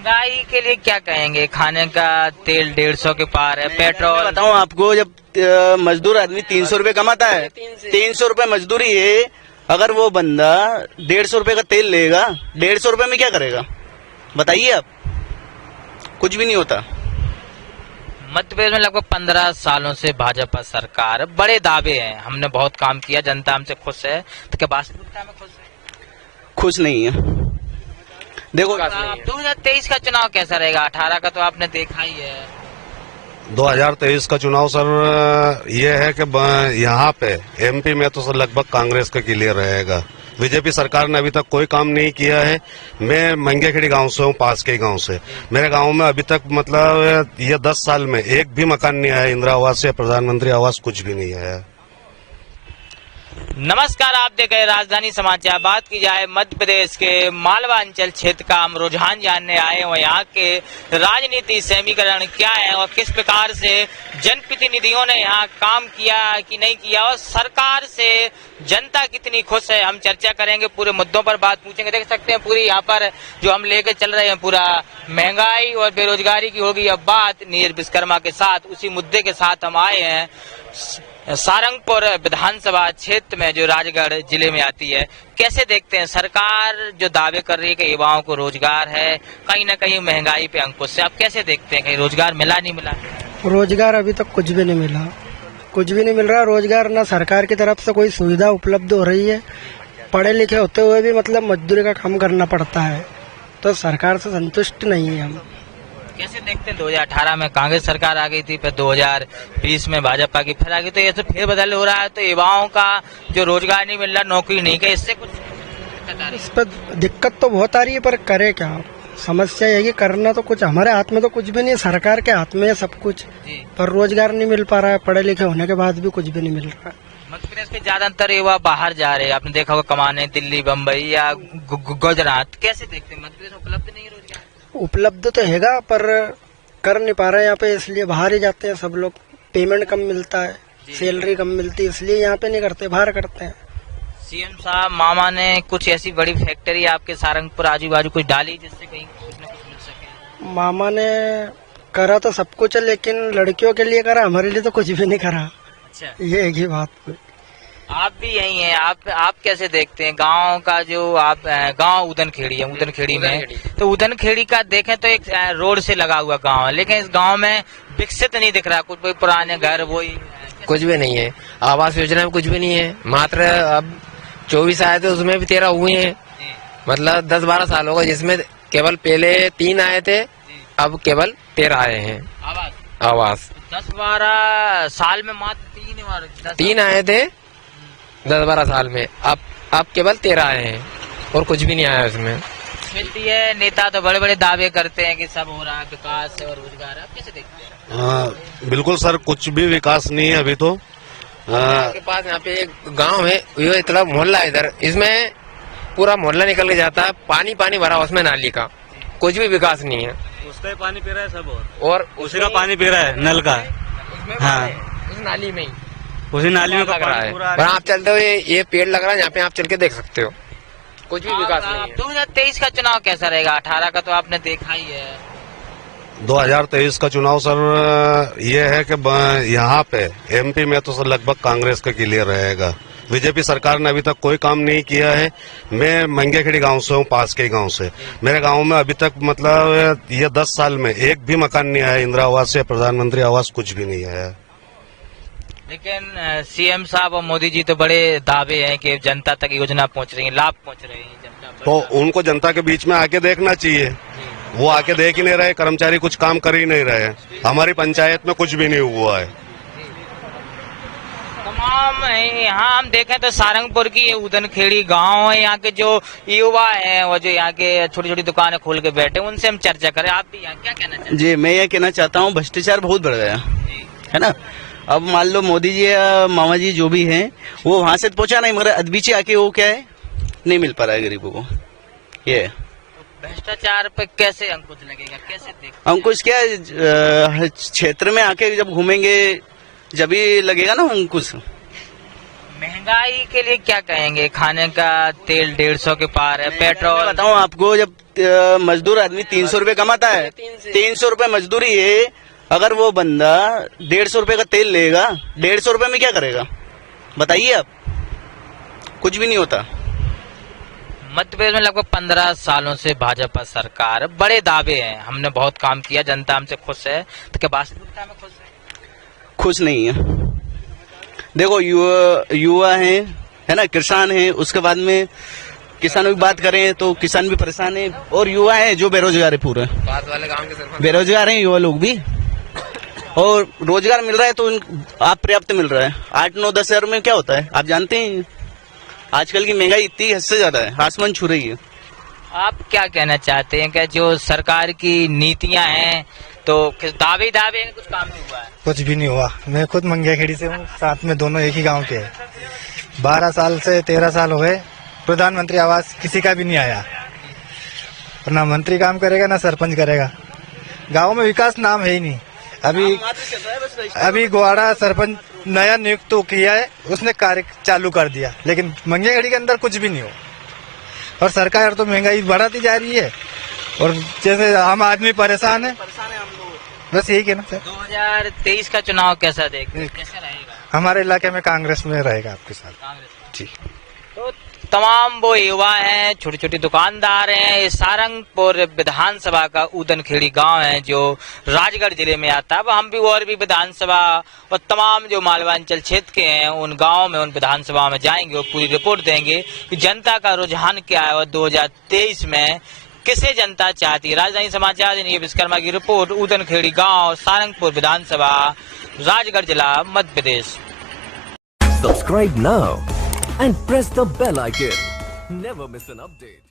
महंगाई के लिए क्या कहेंगे? खाने का तेल 150 के पार है, पेट्रोल। बताऊं आपको, जब मजदूर आदमी 300 रुपए कमाता है, 300 रुपए मजदूरी है, अगर वो बंदा 150 रुपए का तेल लेगा, 150 रुपए में क्या करेगा बताइए आप? कुछ भी नहीं होता। मध्य प्रदेश में लगभग 15 सालों से भाजपा सरकार, बड़े दावे हैं, हमने बहुत काम किया, जनता हमसे खुश है, तो क्या वास्तविकता में खुश है? खुश नहीं है। देखो 2023 का चुनाव कैसा रहेगा? 18 का तो आपने देखा ही है। 2023 का चुनाव सर ये है कि यहाँ पे एमपी में तो सर लगभग कांग्रेस का क्लियर रहेगा। बीजेपी सरकार ने अभी तक कोई काम नहीं किया है। मैं मंगेखेड़ी गांव से हूँ, पास के गांव से। मेरे गांव में अभी तक मतलब ये 10 साल में एक भी मकान नहीं आया, इंदिरा आवास या प्रधानमंत्री आवास कुछ भी नहीं आया। नमस्कार, आप देख रहे राजधानी समाचार। बात की जाए मध्य प्रदेश के मालवा अंचल क्षेत्र का, हम रुझान जानने आए हैं यहाँ के राजनीति समीकरण क्या है और किस प्रकार से जनप्रतिनिधियों ने यहाँ काम किया कि नहीं किया और सरकार से जनता कितनी खुश है। हम चर्चा करेंगे, पूरे मुद्दों पर बात पूछेंगे। देख सकते हैं पूरी यहाँ पर जो हम लेकर चल रहे हैं, पूरा महंगाई और बेरोजगारी की होगी अब बात। नीरज विश्वकर्मा के साथ उसी मुद्दे के साथ हम आए हैं सारंगपुर विधानसभा क्षेत्र में, जो राजगढ़ जिले में आती है। कैसे देखते हैं, सरकार जो दावे कर रही है कि युवाओं को रोजगार है, कहीं ना कहीं महंगाई पे अंकुश है, आप कैसे देखते हैं? कहीं रोजगार मिला नहीं मिला? रोजगार अभी तक कुछ भी नहीं मिला, कुछ भी नहीं मिल रहा रोजगार। ना सरकार की तरफ से कोई सुविधा उपलब्ध हो रही है। पढ़े लिखे होते हुए भी मतलब मजदूरी का काम करना पड़ता है, तो सरकार से संतुष्ट नहीं है हम। कैसे देखते हैं? 2018 में कांग्रेस सरकार आ गई थी, फिर 2020 में भाजपा की फिर आ गई, तो ये तो फिर बदल हो रहा है। तो युवाओं का जो रोजगार नहीं मिल रहा, नौकरी नहीं, क्या इससे कुछ दिक्कत आ रही है? इस पर दिक्कत तो बहुत आ रही है, पर करे क्या? समस्या है कि करना तो कुछ हमारे हाथ में तो कुछ भी नहीं है, सरकार के हाथ में है सब कुछ, पर रोजगार नहीं मिल पा रहा है। पढ़े लिखे होने के बाद भी कुछ भी नहीं मिल रहा है। मध्य प्रदेश के ज्यादातर युवा बाहर जा रहे हैं, आपने देखा होगा, कमाने दिल्ली, बम्बई या गुजरात। कैसे देखते हैं, मध्य प्रदेश में उपलब्ध नहीं है रोजगार? उपलब्ध तो हैगा, पर कर नहीं पा रहे हैं यहाँ पे, इसलिए बाहर ही जाते हैं सब लोग। पेमेंट कम मिलता है, सैलरी कम मिलती है, इसलिए यहाँ पे नहीं करते, बाहर करते हैं। सीएम साहब मामा ने कुछ ऐसी बड़ी फैक्ट्री आपके सारंगपुर आजू बाजू कुछ डाली जिससे कहीं कुछ न कुछ मिल सके? मामा ने करा तो सब कुछ है, लेकिन लड़कियों के लिए करा, हमारे लिए तो कुछ भी नहीं करा। अच्छा, ये एक ही बात। आप भी यही हैं, आप कैसे देखते हैं गांव का जो आप गांव उदनखेड़ी है, उदनखेड़ी में, तो उदनखेड़ी का देखें तो एक रोड से लगा हुआ गांव है, लेकिन इस गांव में विकसित नहीं दिख रहा, कुछ पुराने घर वही कुछ भी नहीं है। आवास योजना में कुछ भी नहीं है। मात्र अब 24 आए थे, उसमें भी 13 हुए हैं। मतलब 10-12 साल हो गए, जिसमें केवल पहले 3 आए थे, अब केवल 13 आए हैं आवास। 10-12 साल में मात्र 3 आए थे 10-12 साल में, अब केवल 13 आए हैं और कुछ भी नहीं आया उसमें। मिलती है। नेता तो बड़े बड़े दावे करते हैं कि सब हो रहा है, विकास और रोजगार। आप कैसे देखते हैं? हाँ बिल्कुल सर, कुछ भी विकास नहीं है अभी तो। के पास यहाँ पे एक गांव है, ये इतना मोहल्ला है इधर, इसमें पूरा मोहल्ला निकल के जाता है, पानी पानी भरा उसमें नाली का, कुछ भी विकास नहीं है। उसका ही पानी पी रहा है सब, और उसी का पानी पी रहा है, नल का। हाँ, उस नाली में ही उसी नाली में लग रहा है। पर आप चलते हुए ये पेड़ लग रहा है, यहाँ पे आप चल के देख सकते हो, कुछ भी विकास नहीं है। 2023 का चुनाव कैसा रहेगा? 18 का तो आपने देखा ही है। 2023 का चुनाव सर ये है कि यहाँ पे एमपी में तो सर लगभग कांग्रेस का क्लियर रहेगा। बीजेपी सरकार ने अभी तक कोई काम नहीं किया है। मैं मंगेखेड़ी गांव से हूँ, पास के गांव से। मेरे गांव में अभी तक मतलब ये 10 साल में एक भी मकान नहीं आया, इंदिरा आवास या प्रधानमंत्री आवास कुछ भी नहीं आया। लेकिन सीएम साहब और मोदी जी तो बड़े दावे हैं कि जनता तक योजना पहुंच रही है, लाभ पहुंच रहे हैं जनता पर। तो उनको जनता के बीच में आके देखना चाहिए, वो आके देख ही नहीं रहे। कर्मचारी कुछ काम कर ही नहीं रहे। हमारी पंचायत में कुछ भी नहीं हुआ है। तमाम यहाँ हम देखें तो सारंगपुर की उदनखेड़ी गांव है, यहाँ के जो युवा हैं और जो यहाँ के छोटी छोटी दुकानें खोल के बैठे, उनसे हम चर्चा करें। आप भी यहाँ क्या कहना चाहते हैं? जी, मैं ये कहना चाहता हूँ, भ्रष्टाचार बहुत बढ़ गया है ना। अब मान लो मोदी जी या मामा जी जो भी हैं, वो वहां से पहुंचा नहीं, मगर अदबीचे आके वो क्या है, नहीं मिल पा रहा है गरीबों को। ये भ्रष्टाचार पे कैसे अंकुश लगेगा, कैसे देखते? अंकुश क्या है, क्षेत्र में आके जब घूमेंगे जब ही लगेगा ना अंकुश। महंगाई के लिए क्या कहेंगे? खाने का तेल 150 के पार है, पेट्रोल। बताऊं आपको, जब मजदूर आदमी 300 रुपए कमाता है, 300 रुपए मजदूरी है। अगर वो बंदा 150 रुपए का तेल लेगा, 150 रुपए में क्या करेगा? बताइए आप। कुछ भी नहीं होता। मध्य प्रदेश में लगभग 15 सालों से भाजपा सरकार, बड़े दावे हैं, हमने बहुत काम किया, जनता हमसे खुश है, तो क्या वास्तविकता में खुश है? खुश नहीं है। देखो युवा है ना, किसान है, उसके बाद में किसानों की बात करें तो किसान भी परेशान है, और युवा है जो बेरोजगार है, पूरे बात वाले गांव के सरपंच बेरोजगार हैं युवा लोग भी, और रोजगार मिल रहा है तो आप पर्याप्त मिल रहा है। 8-9-10 हजार में क्या होता है आप जानते हैं। आजकल की महंगाई इतनी हद से ज्यादा है, आसमान छू रही है। आप क्या कहना चाहते हैं कि जो सरकार की नीतियां हैं, तो दावे हैं, कुछ काम नहीं हुआ है? कुछ भी नहीं हुआ। मैं खुद मंगियाखेड़ी से हूँ, साथ में दोनों एक ही गांव के हैं। 12 साल से 13 साल हो गए, प्रधानमंत्री आवास किसी का भी नहीं आया। और ना मंत्री काम करेगा ना सरपंच करेगा। गांव में विकास नाम है ही नहीं। अभी गोवाड़ा सरपंच नया नियुक्त किया है, उसने कार्य चालू कर दिया, लेकिन मंगियाखेड़ी के अंदर कुछ भी नहीं हो। और सरकार तो महंगाई बढ़ाती जा रही है, और जैसे आम आदमी परेशान है। बस यही कहना सर। 2023 का चुनाव कैसा कैसा रहेगा? हमारे इलाके में कांग्रेस में रहेगा आपके साथ। कांग्रेस जी। तो तमाम वो युवा हैं, छोटे छोटे दुकानदार हैं। ये सारंगपुर विधानसभा का ऊदनखेड़ी गांव है जो राजगढ़ जिले में आता है। अब हम भी और भी विधानसभा और तमाम जो मालवांचल क्षेत्र के हैं उन गांव में, उन विधानसभा में जाएंगे और पूरी रिपोर्ट देंगे कि जनता का रुझान क्या है और 2023 में किसे जनता चाहती है। राजधानी समाचार ने विश्वकर्मा की रिपोर्ट, ऊदनखेड़ी गांव, सारंगपुर विधानसभा, राजगढ़ जिला, Madhya Pradesh. Subscribe now and press the bell icon. Never miss an update.